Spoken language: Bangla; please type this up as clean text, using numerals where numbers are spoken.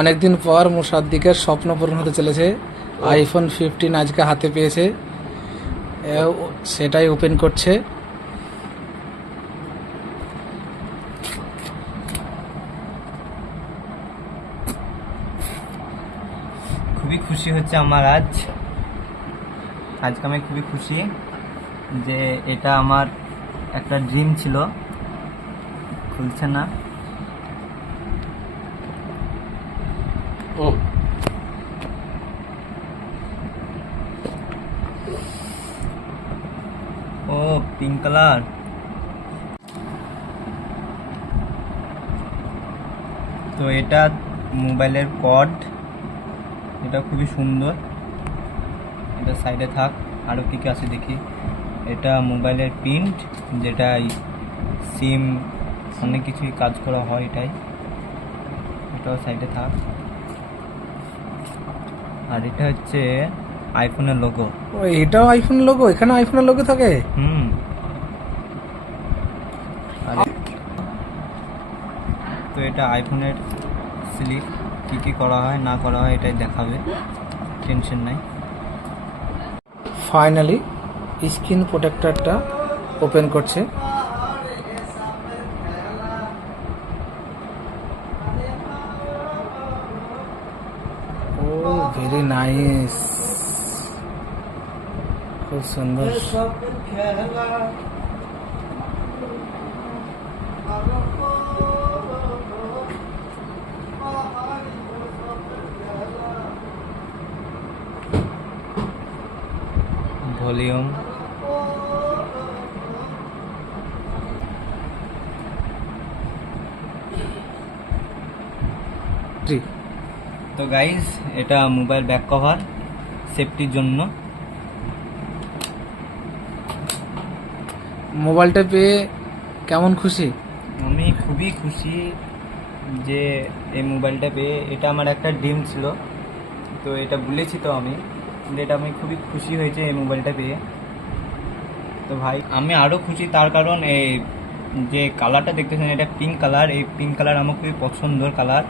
অনেকদিন পর মুসাদ্দিকের স্বপ্ন পূরণ হতে চলেছে। আইফোন 15 আজকে হাতে পেয়েছে, সেটাই ওপেন করছে। খুবই খুশি হচ্ছে আমার আজকে আমি খুবই খুশি যে এটা আমার একটা ড্রিম ছিল, খুলছে না। ও পিঙ্ক কালার। তো এটা মোবাইলের কর্ড, এটা খুবই সুন্দর। এটা সাইডে থাক, আরও কী কী আছে দেখি। এটা মোবাইলের প্রিন্ট, যেটা সিম অনেক কিছুই কাজ করা হয়, এটাও সাইডে থাক। আর এটা হচ্ছে আইফোনের লোগো। ও, এটাও আইফোন লোগো? এখানে আইফোনের লোগো থাকে? আর তো এটা আইফোনের স্লিপ, কী কী করা হয় না করা হয় এটাই দেখাবে, টেনশন নাই। ফাইনালি স্ক্রিন প্রোটেক্টরটা ওপেন করছে। ও ভেরি নাইস, খুব সুন্দর। ভলিউম, তো গাইস এটা মোবাইল ব্যাক কভার, সেফটির জন্য। মোবাইলটা পেয়ে কেমন খুশি? আমি খুবই খুশি যে এই মোবাইলটা পেয়ে। এটা আমার একটা ড্রিম ছিল, তো এটা বলেছি তো আমি, যে এটা আমি খুবই খুশি হয়েছে এই মোবাইলটা পেয়ে। তো ভাই আমি আরও খুশি, তার কারণ এই যে কালারটা দেখতেছেন, এটা পিঙ্ক কালার। এই পিঙ্ক কালার আমার খুবই পছন্দের কালার।